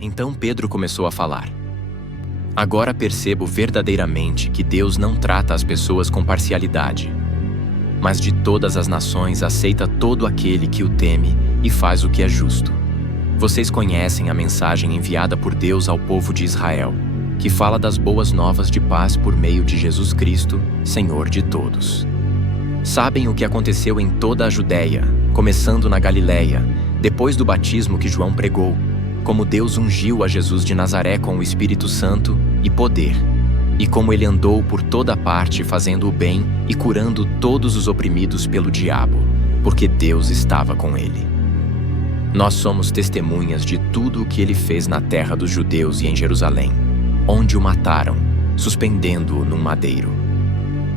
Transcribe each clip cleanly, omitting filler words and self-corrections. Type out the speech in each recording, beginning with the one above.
Então Pedro começou a falar: Agora percebo verdadeiramente que Deus não trata as pessoas com parcialidade, mas de todas as nações aceita todo aquele que o teme e faz o que é justo. Vocês conhecem a mensagem enviada por Deus ao povo de Israel, que fala das boas novas de paz por meio de Jesus Cristo, Senhor de todos. Sabem o que aconteceu em toda a Judéia, começando na Galiléia, depois do batismo que João pregou, como Deus ungiu a Jesus de Nazaré com o Espírito Santo e poder, e como ele andou por toda parte fazendo o bem e curando todos os oprimidos pelo diabo, porque Deus estava com ele. Nós somos testemunhas de tudo o que ele fez na terra dos judeus e em Jerusalém, onde o mataram, suspendendo-o num madeiro.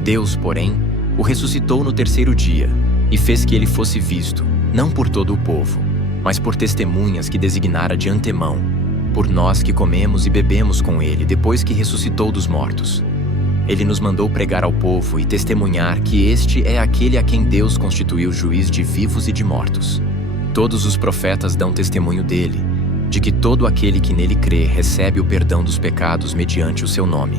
Deus, porém, o ressuscitou no terceiro dia e fez que ele fosse visto, não por todo o povo, mas por testemunhas que designara de antemão, por nós que comemos e bebemos com ele depois que ressuscitou dos mortos. Ele nos mandou pregar ao povo e testemunhar que este é aquele a quem Deus constituiu juiz de vivos e de mortos. Todos os profetas dão testemunho dele, de que todo aquele que nele crê recebe o perdão dos pecados mediante o seu nome.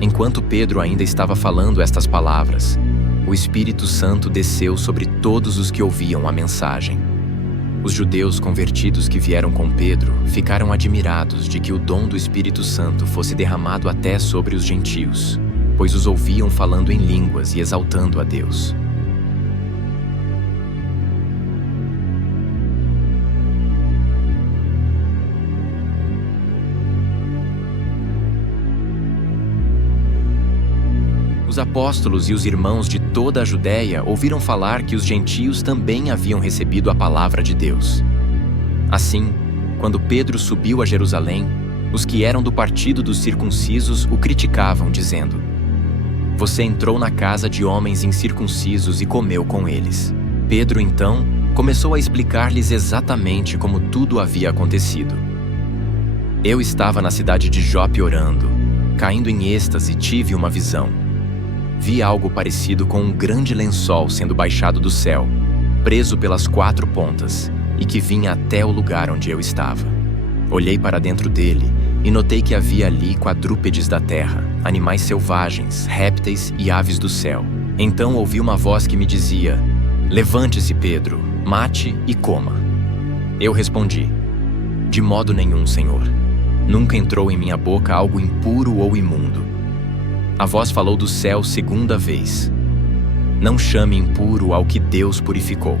Enquanto Pedro ainda estava falando estas palavras, o Espírito Santo desceu sobre todos os que ouviam a mensagem. Os judeus convertidos que vieram com Pedro ficaram admirados de que o dom do Espírito Santo fosse derramado até sobre os gentios, pois os ouviam falando em línguas e exaltando a Deus. Os apóstolos e os irmãos de toda a Judéia ouviram falar que os gentios também haviam recebido a palavra de Deus. Assim, quando Pedro subiu a Jerusalém, os que eram do partido dos circuncisos o criticavam, dizendo: Você entrou na casa de homens incircuncisos e comeu com eles. Pedro, então, começou a explicar-lhes exatamente como tudo havia acontecido. Eu estava na cidade de Jope orando. Caindo em êxtase, tive uma visão. Vi algo parecido com um grande lençol sendo baixado do céu, preso pelas 4 pontas, e que vinha até o lugar onde eu estava. Olhei para dentro dele e notei que havia ali quadrúpedes da terra, animais selvagens, répteis e aves do céu. Então ouvi uma voz que me dizia: Levante-se, Pedro, mate e coma. Eu respondi: De modo nenhum, Senhor. Nunca entrou em minha boca algo impuro ou imundo. A voz falou do céu segunda vez: Não chame impuro ao que Deus purificou.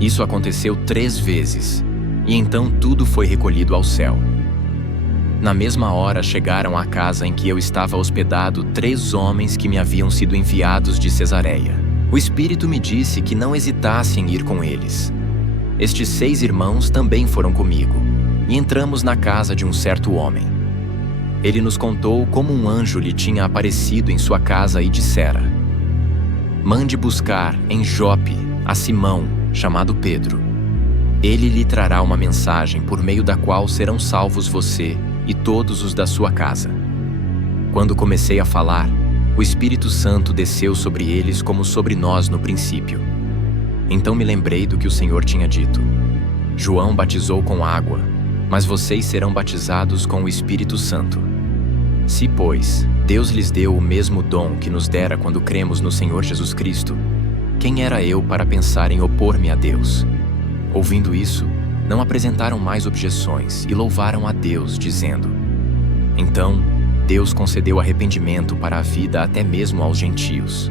Isso aconteceu 3 vezes, e então tudo foi recolhido ao céu. Na mesma hora chegaram à casa em que eu estava hospedado 3 homens que me haviam sido enviados de Cesareia. O Espírito me disse que não hesitasse em ir com eles. Estes 6 irmãos também foram comigo, e entramos na casa de um certo homem. Ele nos contou como um anjo lhe tinha aparecido em sua casa e dissera: Mande buscar em Jope a Simão, chamado Pedro. Ele lhe trará uma mensagem por meio da qual serão salvos você e todos os da sua casa. Quando comecei a falar, o Espírito Santo desceu sobre eles como sobre nós no princípio. Então me lembrei do que o Senhor tinha dito: João batizou com água, mas vocês serão batizados com o Espírito Santo. Se, pois, Deus lhes deu o mesmo dom que nos dera quando cremos no Senhor Jesus Cristo, quem era eu para pensar em opor-me a Deus? Ouvindo isso, não apresentaram mais objeções e louvaram a Deus, dizendo: Então, Deus concedeu arrependimento para a vida até mesmo aos gentios.